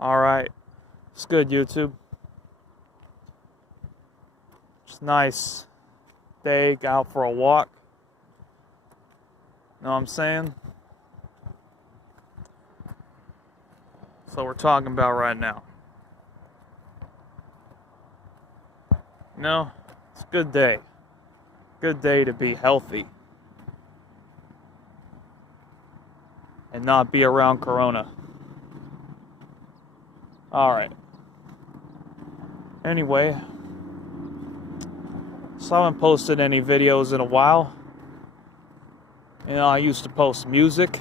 Alright, it's good, YouTube. It's a nice day, got out for a walk. Know what I'm saying? That's what we're talking about right now. You know, it's a good day. Good day to be healthy. And not be around Corona. Alright. Anyway. So I haven't posted any videos in a while. You know, I used to post music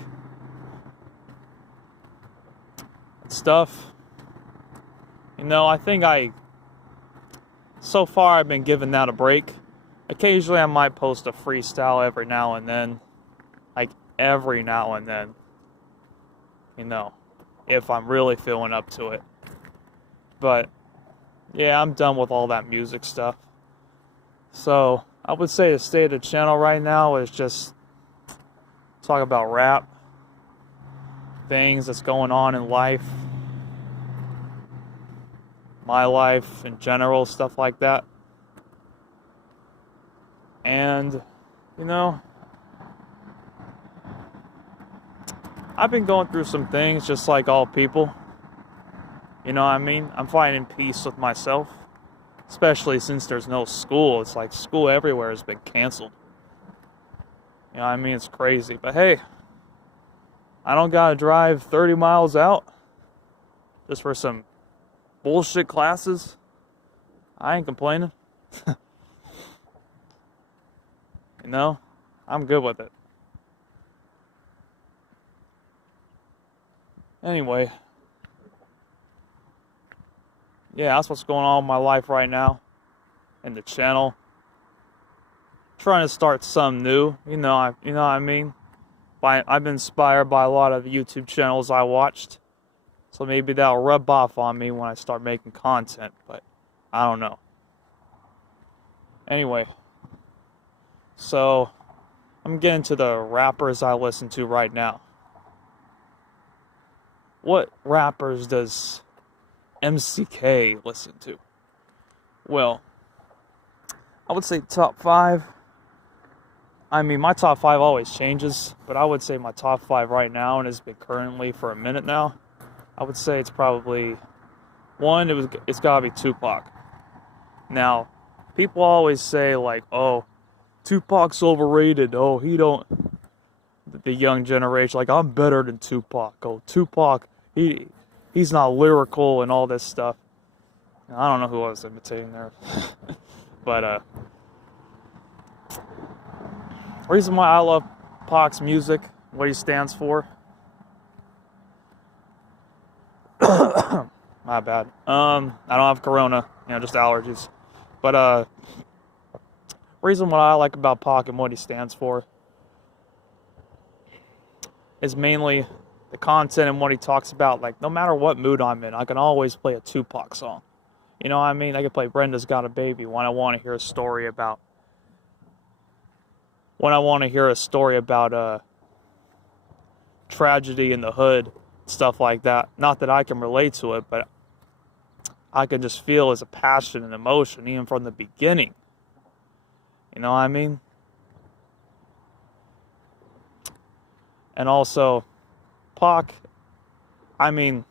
and stuff. You know, I think so far I've been giving that a break. Occasionally I might post a freestyle every now and then. Like every now and then. You know, if I'm really feeling up to it. But, yeah, I'm done with all that music stuff. So, I would say the state of the channel right now is just talk about rap, things that's going on in life, my life in general, stuff like that. And, you know, I've been going through some things just like all people. You know what I mean? I'm finding peace with myself. Especially since there's no school. It's like school everywhere has been canceled. You know what I mean? It's crazy. But hey, I don't gotta drive 30 miles out just for some bullshit classes. I ain't complaining. You know? I'm good with it. Anyway. Yeah, that's what's going on in my life right now. And the channel. Trying to start something new. You know what I mean? I've been inspired by a lot of YouTube channels I watched. So maybe that'll rub off on me when I start making content. But I don't know. Anyway. So I'm getting to the rappers I listen to right now. What rappers does MCK listen to? Well, I would say top 5. I mean, my top 5 always changes, but I would say my top 5 right now, and has been currently for a minute now, I would say it's probably it's gotta be Tupac. Now, people always say like, oh, Tupac's overrated. Oh, the young generation, like, I'm better than Tupac. Oh, Tupac, he's not lyrical and all this stuff. I don't know who I was imitating there. But, reason why I love Pac's music, what he stands for. My bad. I don't have corona, just allergies. But, reason what I like about Pac and what he stands for is mainly the content and what he talks about. Like, no matter what mood I'm in, I can always play a Tupac song. You know what I mean? I could play Brenda's Got a Baby when I want to hear a story about tragedy in the hood, stuff like that. Not that I can relate to it, but I can just feel as a passion and emotion even from the beginning. You know what I mean? And also, Pac, I mean,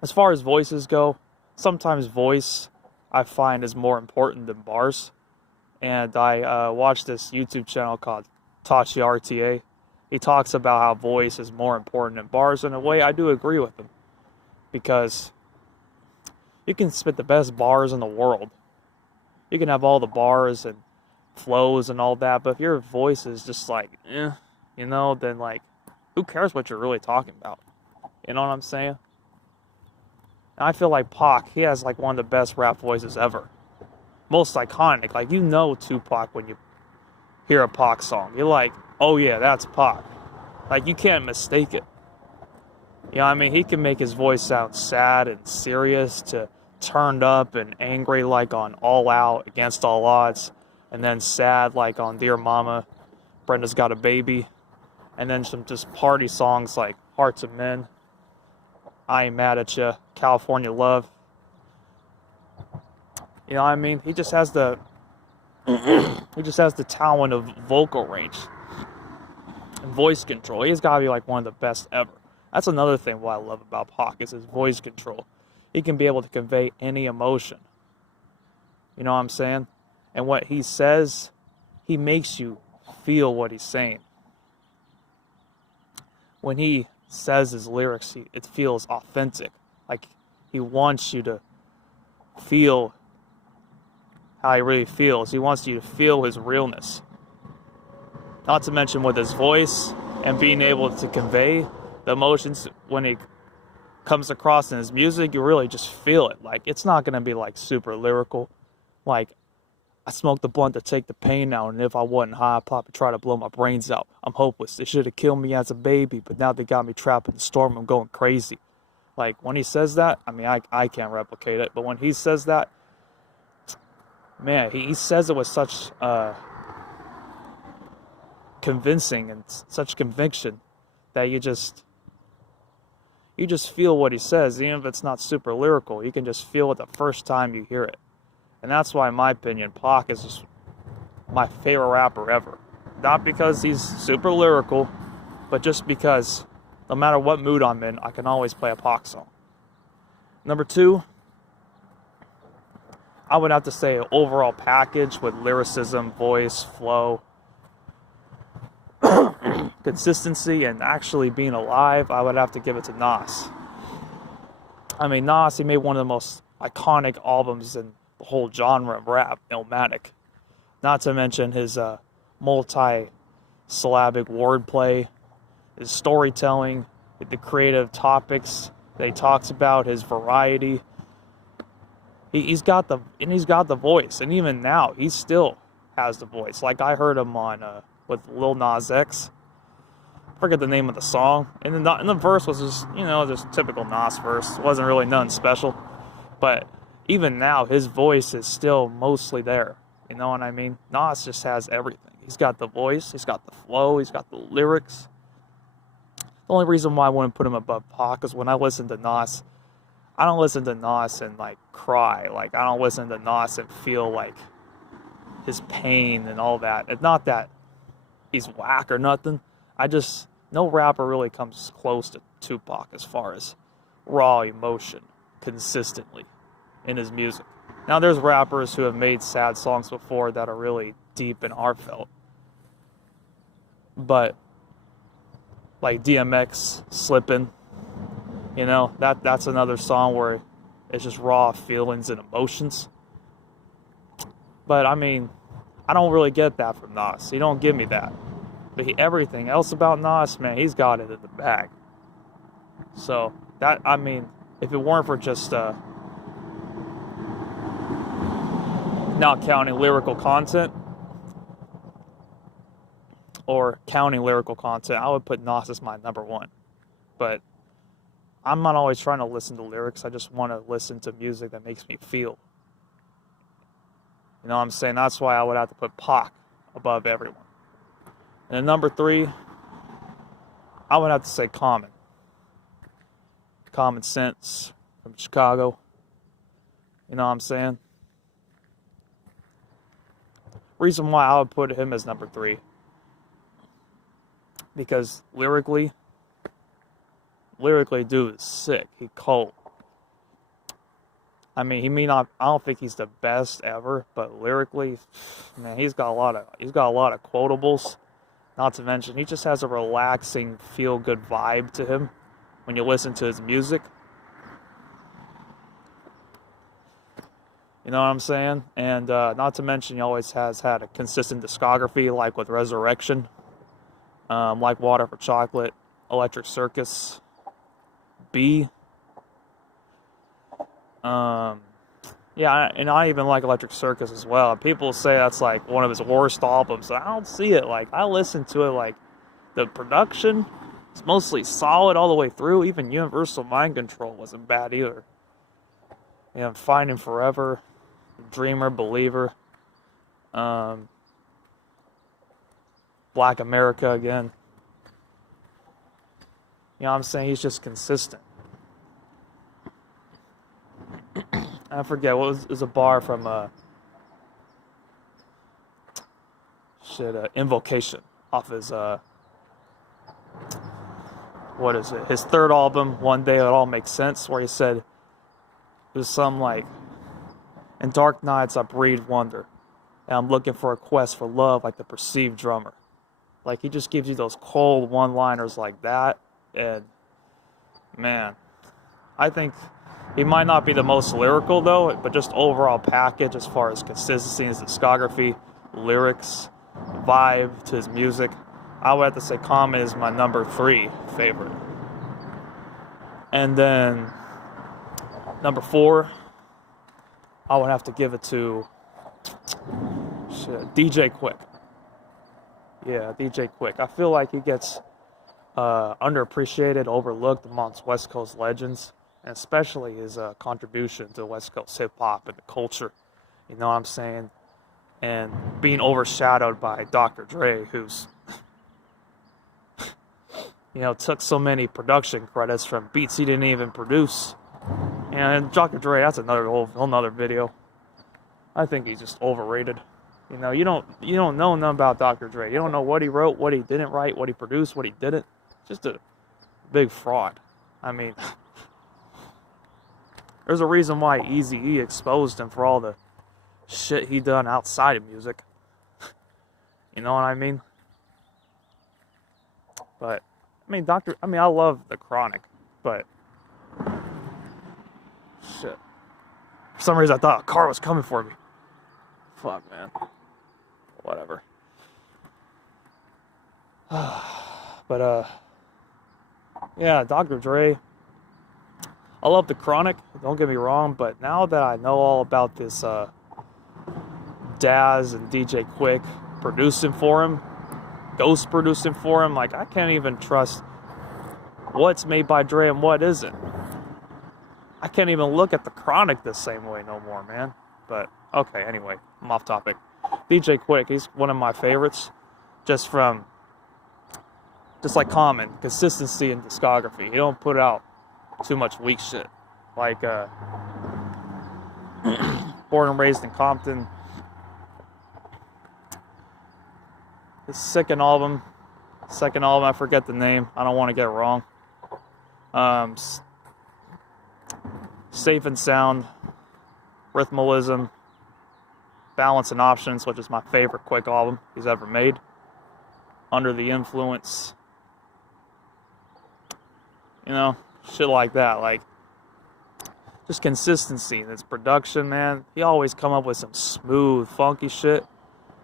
as far as voices go, sometimes voice I find is more important than bars. And I watched this YouTube channel called Tachi RTA. He talks about how voice is more important than bars. In a way, I do agree with him. Because you can spit the best bars in the world. You can have all the bars and flows and all that. But if your voice is just like, then like, who cares what you're really talking about? You know what I'm saying? And I feel like Pac, he has like one of the best rap voices ever. Most iconic. Like, Tupac when you hear a Pac song. You're like, oh yeah, that's Pac. Like, you can't mistake it. You know what I mean? He can make his voice sound sad and serious to turned up and angry like on All Out, Against All Odds. And then sad like on Dear Mama, Brenda's Got a Baby. And then some just party songs like Hearts of Men. I Ain't Mad at You, California Love. You know what I mean? He just has the talent of vocal range and voice control. He's got to be like one of the best ever. That's another thing what I love about Pac is his voice control. He can be able to convey any emotion. You know what I'm saying? And what he says, he makes you feel what he's saying. When he says his lyrics, it feels authentic. Like he wants you to feel how he really feels. He wants you to feel his realness. Not to mention with his voice and being able to convey the emotions when he comes across in his music, you really just feel it. Like, it's not going to be like super lyrical. Like, I smoked the blunt to take the pain out, and if I wasn't high, I'd probably try to blow my brains out. I'm hopeless. They should have killed me as a baby, but now they got me trapped in the storm. I'm going crazy. Like, when he says that, I mean, I can't replicate it, but when he says that, man, he says it with such convincing and such conviction that you just feel what he says, even if it's not super lyrical. You can just feel it the first time you hear it. And that's why, in my opinion, Pac is just my favorite rapper ever. Not because he's super lyrical, but just because no matter what mood I'm in, I can always play a Pac song. Number 2, I would have to say overall package with lyricism, voice, flow, consistency, and actually being alive. I would have to give it to Nas. I mean, Nas, he made one of the most iconic albums in the whole genre of rap, Illmatic. Not to mention his multi-syllabic wordplay, his storytelling, the creative topics that he talks about, his variety. He's got the voice, and even now he still has the voice. Like I heard him on with Lil Nas X. I forget the name of the song, and the verse was just typical Nas verse. It wasn't really nothing special, but even now his voice is still mostly there. You know what I mean? Nas just has everything. He's got the voice, he's got the flow, he's got the lyrics. The only reason why I wouldn't put him above Pac is when I listen to Nas, I don't listen to Nas and like cry. Like I don't listen to Nas and feel like his pain and all that. It's not that he's whack or nothing. No rapper really comes close to Tupac as far as raw emotion consistently in his music. Now there's rappers who have made sad songs before that are really deep and heartfelt. But like DMX, Slippin', that's another song where it's just raw feelings and emotions. But I mean, I don't really get that from Nas. He don't give me that. But everything else about Nas, man, he's got it in the bag. So that, I mean, if it weren't for just not counting lyrical content or counting lyrical content, I would put Nas as my number 1. But I'm not always trying to listen to lyrics. I just want to listen to music that makes me feel. You know what I'm saying? That's why I would have to put Pac above everyone. And then number 3, I would have to say Common. Common Sense from Chicago. You know what I'm saying? Reason why I would put him as number 3. Because lyrically, dude is sick. He cold. I mean, I don't think he's the best ever, but lyrically, man, he's got a lot of quotables. Not to mention, he just has a relaxing, feel-good vibe to him when you listen to his music. You know what I'm saying? And not to mention, he always has had a consistent discography, like with Resurrection, like Water for Chocolate, Electric Circus, B. Yeah, and I even like Electric Circus as well. People say that's like one of his worst albums. I don't see it. Like, I listen to it, like, the production is mostly solid all the way through. Even Universal Mind Control wasn't bad either. Finding Forever, Dreamer, Believer, Black America again. You know what I'm saying? He's just consistent. I forget what was a bar from Invocation off his what is it? His third album, One Day It All Makes Sense, where he said it was some like, in dark nights I breathe wonder, and I'm looking for a quest for love like the perceived drummer. Like, he just gives you those cold one-liners like that, and man, I think he might not be the most lyrical though, but just overall package as far as consistency in his discography, lyrics, vibe to his music, I would have to say Common is my number 3 favorite. And then number 4, I would have to give it to DJ Quick. Yeah, DJ Quick. I feel like he gets underappreciated, overlooked amongst West Coast legends, and especially his contribution to West Coast hip-hop and the culture, you know what I'm saying? And being overshadowed by Dr. Dre, who's, you know, took so many production credits from beats he didn't even produce. And Dr. Dre, that's another whole nother video. I think he's just overrated. You know, you don't know nothing about Dr. Dre. You don't know what he wrote, what he didn't write, what he produced, what he didn't. Just a big fraud. I mean, there's a reason why Eazy-E exposed him for all the shit he done outside of music. You know what I mean? But I mean, I love The Chronic, but shit. For some reason I thought a car was coming for me. Fuck, man. Whatever. But yeah, Dr. Dre. I love The Chronic, don't get me wrong, but now that I know all about this Daz and DJ Quick producing for him, Ghost producing for him, like, I can't even trust what's made by Dre and what isn't. I can't even look at The Chronic the same way no more, man. But, okay, anyway, I'm off topic. DJ Quick, he's one of my favorites, just like Common, consistency in discography. He don't put out too much weak shit. Like, Born and Raised in Compton, his second album, I forget the name, I don't want to get it wrong. Safe and Sound, Rhythmalism, Balance and Options, which is my favorite Quick album he's ever made. Under the Influence, you know, shit like that. Like, just consistency in his production, man. He always come up with some smooth, funky shit,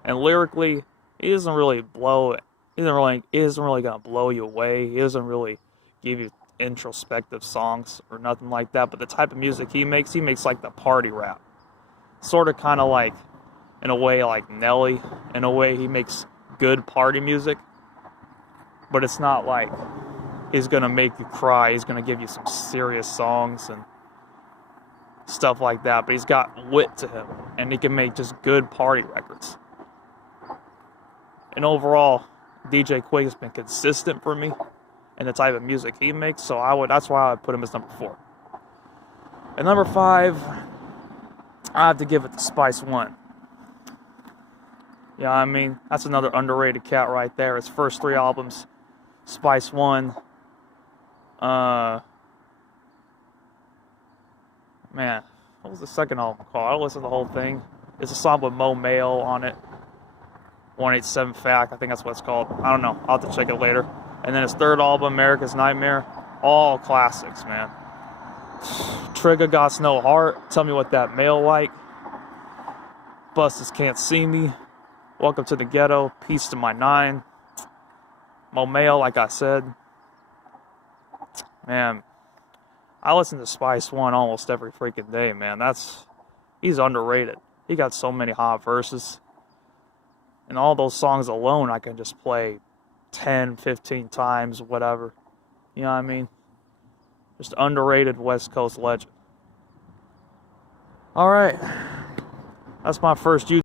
and lyrically, he isn't really gonna blow you away. He doesn't really give you introspective songs or nothing like that. But the type of music he makes like the party rap, sort of, kind of like, in a way, like Nelly. In a way, he makes good party music, but it's not like he's gonna make you cry. He's gonna give you some serious songs and stuff like that. But he's got wit to him, and he can make just good party records. And overall, DJ Quick has been consistent for me in the type of music he makes, so that's why I would put him as number 4. And number 5, I have to give it to Spice One. Yeah, I mean, that's another underrated cat right there. His first 3 albums, Spice One. Man, what was the second album called? I don't listen to the whole thing. It's a song with Mo Mayo on it. 187 Fact, I think that's what it's called. I don't know. I'll have to check it later. And then his third album, America's Nightmare. All classics, man. Trigger Got No Heart. Tell Me What That Mail Like. Busters Can't See Me. Welcome to the Ghetto. Peace to My Nine. Mo Mayo, like I said. Man, I listen to Spice One almost every freaking day, man. He's underrated. He got so many hot verses. And all those songs alone, I can just play 10, 15 times, whatever. You know what I mean? Just underrated West Coast legend. All right. That's my first YouTube.